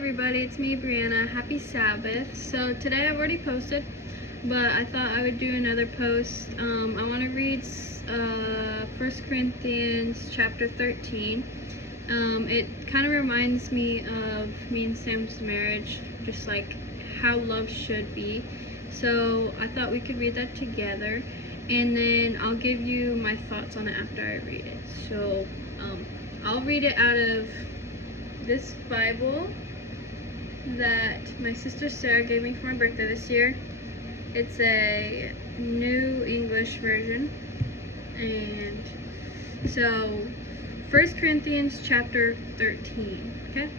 everybody, it's me, Brianna. Happy Sabbath. So today I've already posted, but I thought I would do another post. I want to read 1 Corinthians chapter 13. It kind of reminds me of me and Sam's marriage, just like how love should be. So I thought we could read that together, and then I'll give you my thoughts on it after I read it. So I'll read it out of this Bible that my sister Sarah gave me for my birthday this year. It's a New English version. And so 1 Corinthians chapter 13, okay?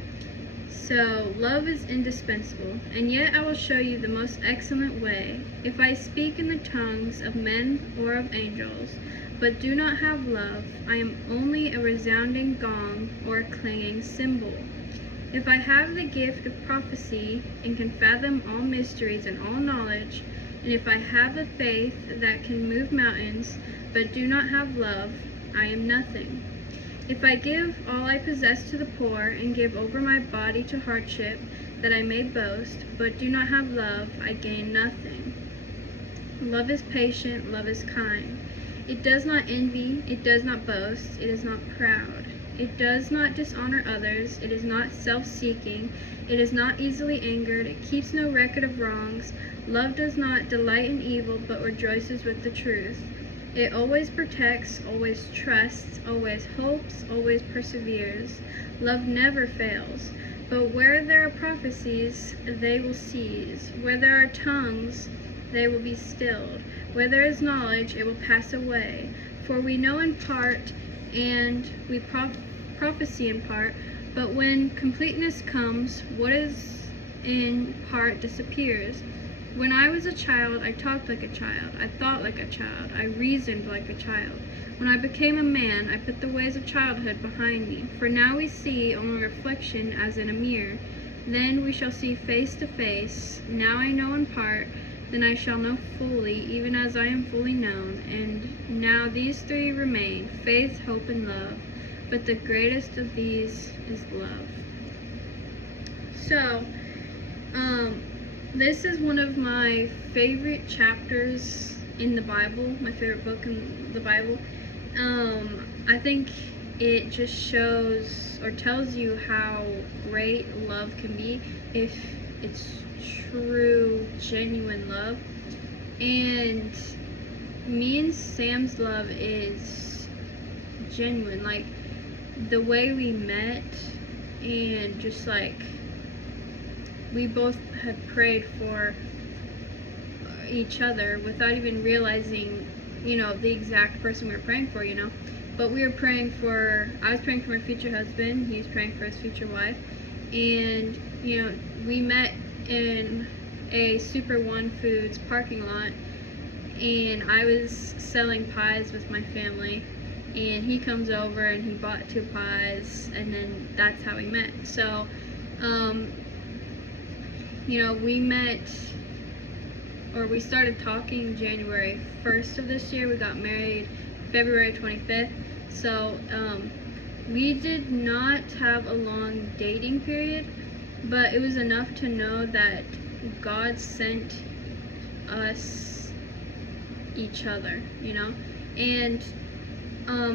So, love is indispensable, and yet I will show you the most excellent way. If I speak in the tongues of men or of angels, but do not have love, I am only a resounding gong or a clanging cymbal. If I have the gift of prophecy and can fathom all mysteries and all knowledge, and if I have a faith that can move mountains, but do not have love, I am nothing. If I give all I possess to the poor and give over my body to hardship, that I may boast, but do not have love, I gain nothing. Love is patient, love is kind. It does not envy, it does not boast, it is not proud. It does not dishonor others, it is not self-seeking, it is not easily angered, it keeps no record of wrongs. Love does not delight in evil, but rejoices with the truth. It always protects, always trusts, always hopes, always perseveres. Love never fails. But where there are prophecies, they will cease. Where there are tongues, they will be stilled. Where there is knowledge, it will pass away. For we know in part, and we prophesy in part. But when completeness comes, what is in part disappears. When I was a child, I talked like a child, I thought like a child, I reasoned like a child. When I became a man, I put the ways of childhood behind me. For now we see only reflection as in a mirror. Then we shall see face to face. Now I know in part, then I shall know fully, even as I am fully known. And now these three remain, faith, hope, and love. But the greatest of these is love. So, this is one of my favorite chapters in the Bible, my favorite book in the Bible. I think it just shows or tells you how great love can be if it's true, genuine love. And me and Sam's love is genuine. Like, the way we met, and just like we both had prayed for each other without even realizing, the exact person we were praying for, But we were praying I was praying for my future husband, he was praying for his future wife. And, we met in a Super One Foods parking lot, and I was selling pies with my family. And he comes over and he bought 2 pies, and then that's how we met. So, we met, or we started talking January 1st of this year. We got married February 25th. So, we did not have a long dating period, but it was enough to know that God sent us each other, And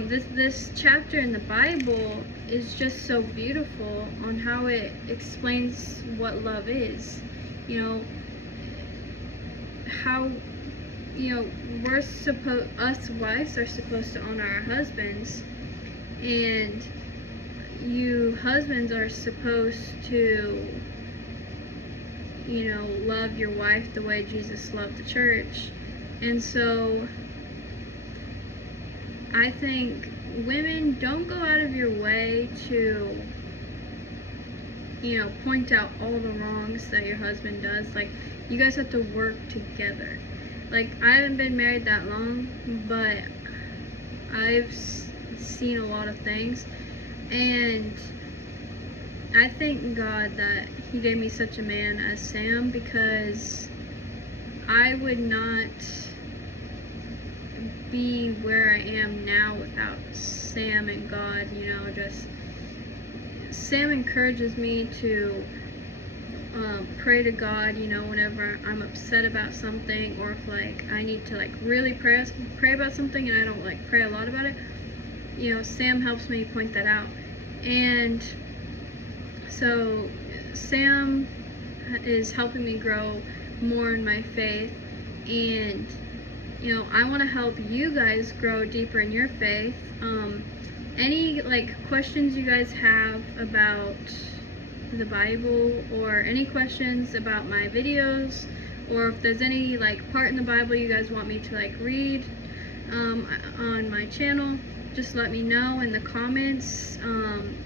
this chapter in the Bible is just so beautiful on how it explains what love is. How us wives are supposed to honor our husbands, and you husbands are supposed to love your wife the way Jesus loved the church. And so I think women, don't go out of your way to point out all the wrongs that your husband does. Like, you guys have to work together. Like, I haven't been married that long, but I've seen a lot of things, and I thank God that he gave me such a man as Sam, because I would not be where I am now without Sam and God. Just Sam encourages me to pray to God, you know, whenever I'm upset about something, or if like I need to like really pray about something and I don't like pray a lot about it, you know, Sam helps me point that out. And so Sam is helping me grow more in my faith, and you know, I want to help you guys grow deeper in your faith. Any like questions you guys have about the Bible, or any questions about my videos, or if there's any like part in the Bible you guys want me to like read on my channel, just let me know in the comments.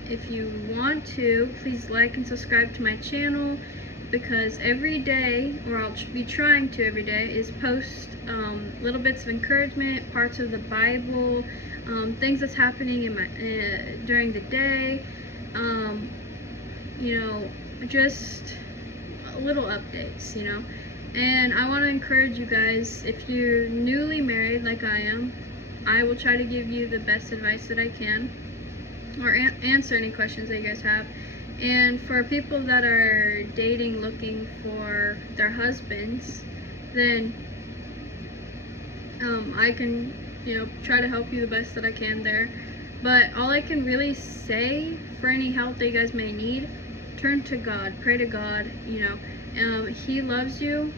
If you want to, please like and subscribe to my channel, because every day, or I'll be trying to every day, is post little bits of encouragement, parts of the Bible, things that's happening in my during the day, you know, just little updates, you know. And I want to encourage you guys, if you're newly married like I am, I will try to give you the best advice that I can, or answer any questions that you guys have. And for people that are dating, looking for their husbands, then I can, you know, try to help you the best that I can there. But all I can really say, for any help that you guys may need, turn to God, pray to God, you know. He loves you,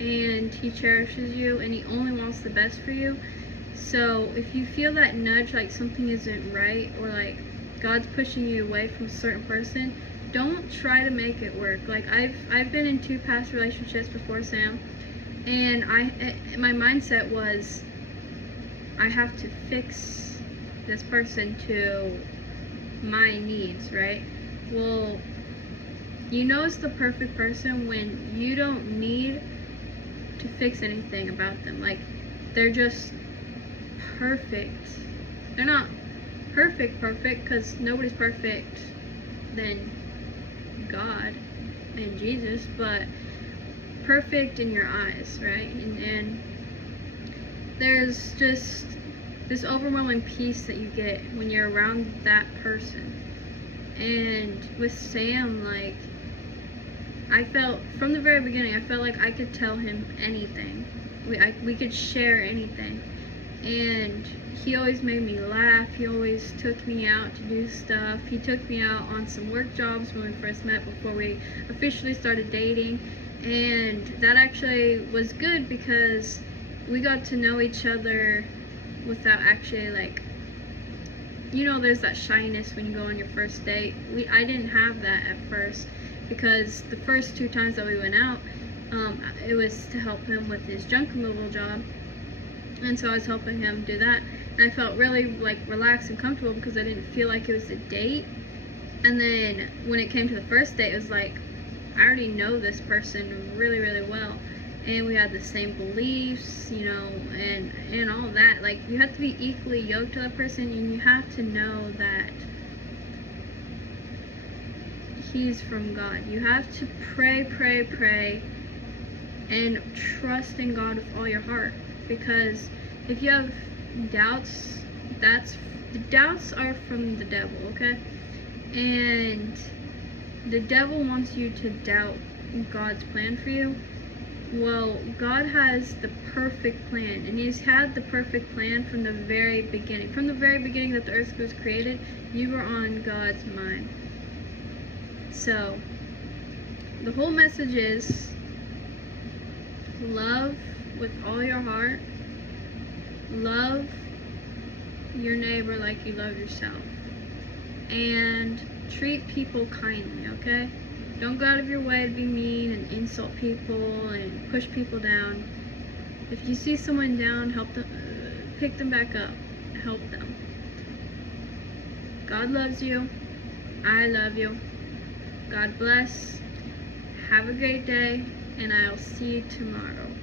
and He cherishes you, and He only wants the best for you. So if you feel that nudge, like something isn't right, or like God's pushing you away from a certain person, don't try to make it work. Like I've been in 2 past relationships before Sam, and my mindset was, I have to fix this person to my needs, right? Well, you know it's the perfect person when you don't need to fix anything about them. Like, they're just perfect. They're not perfect, because nobody's perfect than God and Jesus, but perfect in your eyes, right? And there's just this overwhelming peace that you get when you're around that person. And with Sam, like, I felt from the very beginning, I felt like I could tell him anything. We could share anything. And he always made me laugh. He always took me out to do stuff. He took me out on some work jobs when we first met, before we officially started dating. And that actually was good, because we got to know each other without actually, like, you know, there's that shyness when you go on your first date. I didn't have that at first, because the first 2 times that we went out, it was to help him with his junk removal job. And so I was helping him do that, and I felt really like relaxed and comfortable, because I didn't feel like it was a date. And then when it came to the first date, it was like, I already know this person really, really well, and we had the same beliefs, you know, and all that. Like, you have to be equally yoked to that person, and you have to know that he's from God. You have to pray, and trust in God with all your heart. Because if you have doubts, the doubts are from the devil, okay? And the devil wants you to doubt God's plan for you. Well, God has the perfect plan, and He's had the perfect plan from the very beginning. From the very beginning that the earth was created, you were on God's mind. So, the whole message is love with all your heart. Love your neighbor like you love yourself. And treat people kindly, okay? Don't go out of your way to be mean and insult people and push people down. If you see someone down, help them, pick them back up, help them. God loves you. I love you. God bless. Have a great day, and I'll see you tomorrow.